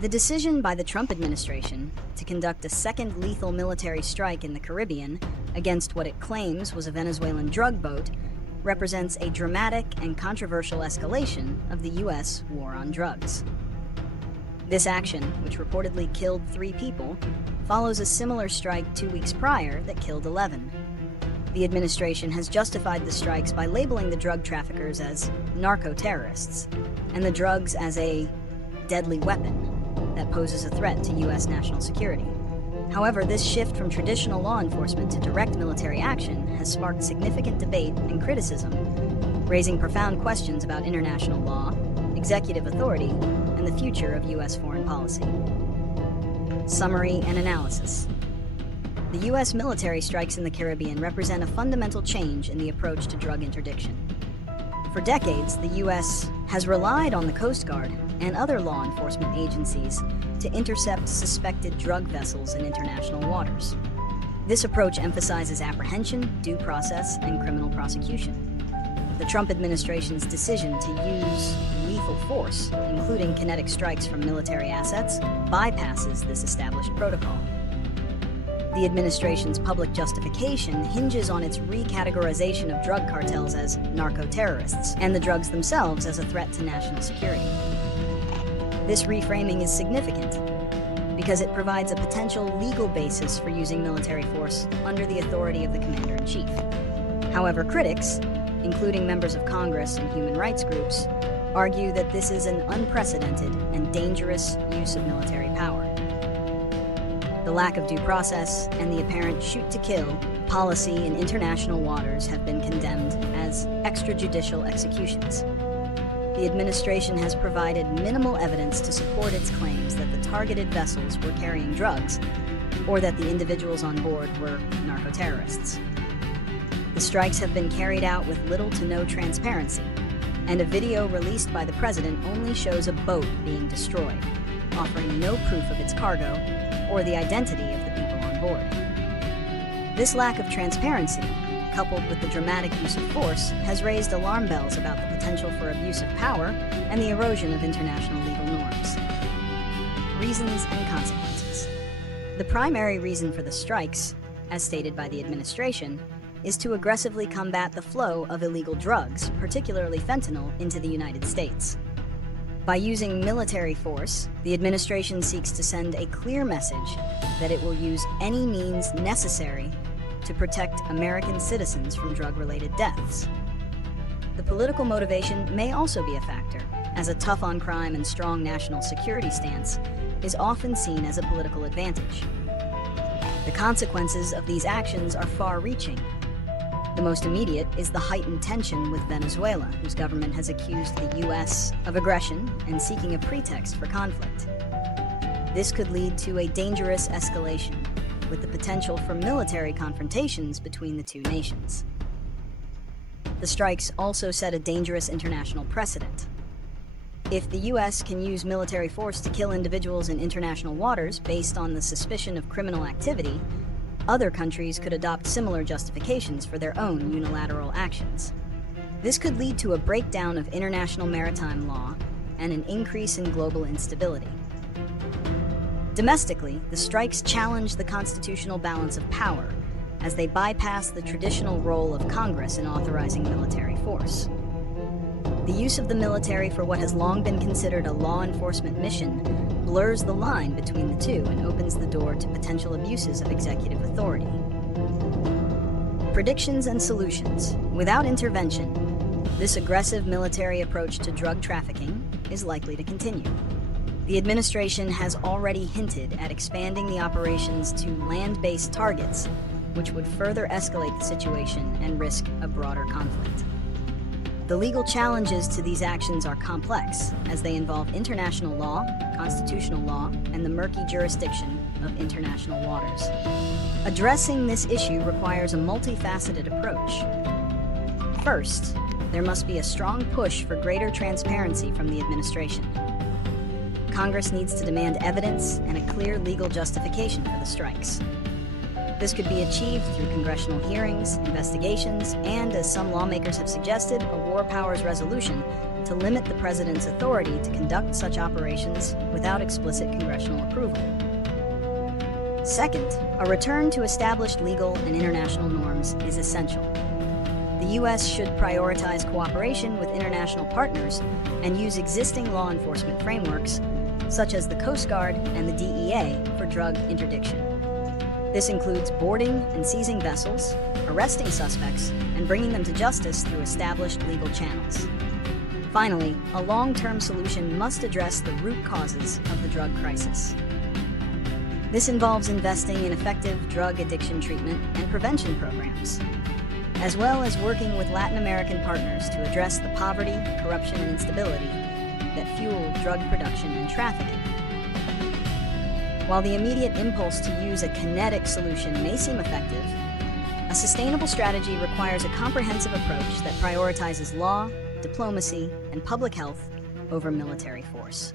The decision by the Trump administration to conduct a second lethal military strike in the Caribbean against what it claims was a Venezuelan drug boat represents a dramatic and controversial escalation of the U.S. war on drugs. This action, which reportedly killed 3 people, follows a similar strike 2 weeks prior that killed 11. The administration has justified the strikes by labeling the drug traffickers as narco-terrorists and the drugs as a deadly weapon that poses a threat to U.S. national security. However, this shift from traditional law enforcement to direct military action has sparked significant debate and criticism, raising profound questions about international law, executive authority, and the future of U.S. foreign policy. Summary and analysis. The U.S. military strikes in the Caribbean represent a fundamental change in the approach to drug interdiction. For decades, the U.S. has relied on the Coast Guard and other law enforcement agencies to intercept suspected drug vessels in international waters. This approach emphasizes apprehension, due process, and criminal prosecution. The Trump administration's decision to use lethal force, including kinetic strikes from military assets, bypasses this established protocol. The administration's public justification hinges on its recategorization of drug cartels as narco-terrorists and the drugs themselves as a threat to national security. This reframing is significant because it provides a potential legal basis for using military force under the authority of the commander-in-chief. However, critics, including members of Congress and human rights groups, argue that this is an unprecedented and dangerous use of military power. The lack of due process and the apparent shoot-to-kill policy in international waters have been condemned as extrajudicial executions. The administration has provided minimal evidence to support its claims that the targeted vessels were carrying drugs or that the individuals on board were narco-terrorists. The strikes have been carried out with little to no transparency, and a video released by the president only shows a boat being destroyed, offering no proof of its cargo or the identity of the people on board. This lack of transparency, coupled with the dramatic use of force, has raised alarm bells about the potential for abuse of power and the erosion of international legal norms. Reasons and consequences. The primary reason for the strikes, as stated by the administration, is to aggressively combat the flow of illegal drugs, particularly fentanyl, into the United States. By using military force, the administration seeks to send a clear message that it will use any means necessary to protect American citizens from drug-related deaths. The political motivation may also be a factor, as a tough-on-crime and strong national security stance is often seen as a political advantage. The consequences of these actions are far-reaching. The most immediate is the heightened tension with Venezuela, whose government has accused the U.S. of aggression and seeking a pretext for conflict. This could lead to a dangerous escalation, with the potential for military confrontations between the two nations. The strikes also set a dangerous international precedent. If the U.S. can use military force to kill individuals in international waters based on the suspicion of criminal activity, other countries could adopt similar justifications for their own unilateral actions. This could lead to a breakdown of international maritime law and an increase in global instability. Domestically, the strikes challenge the constitutional balance of power as they bypass the traditional role of Congress in authorizing military force. The use of the military for what has long been considered a law enforcement mission blurs the line between the two and opens the door to potential abuses of executive authority. Predictions and solutions. Without intervention, this aggressive military approach to drug trafficking is likely to continue. The administration has already hinted at expanding the operations to land-based targets, which would further escalate the situation and risk a broader conflict. The legal challenges to these actions are complex, as they involve international law, constitutional law, and the murky jurisdiction of international waters. Addressing this issue requires a multifaceted approach. First, there must be a strong push for greater transparency from the administration. Congress needs to demand evidence and a clear legal justification for the strikes. This could be achieved through congressional hearings, investigations, and, as some lawmakers have suggested, a war powers resolution to limit the president's authority to conduct such operations without explicit congressional approval. Second, a return to established legal and international norms is essential. The U.S. should prioritize cooperation with international partners and use existing law enforcement frameworks, such as the Coast Guard and the DEA, for drug interdiction. This includes boarding and seizing vessels, arresting suspects, and bringing them to justice through established legal channels. Finally, a long-term solution must address the root causes of the drug crisis. This involves investing in effective drug addiction treatment and prevention programs, as well as working with Latin American partners to address the poverty, corruption, and instability that fuel drug production and trafficking. While the immediate impulse to use a kinetic solution may seem effective, a sustainable strategy requires a comprehensive approach that prioritizes law, diplomacy, and public health over military force.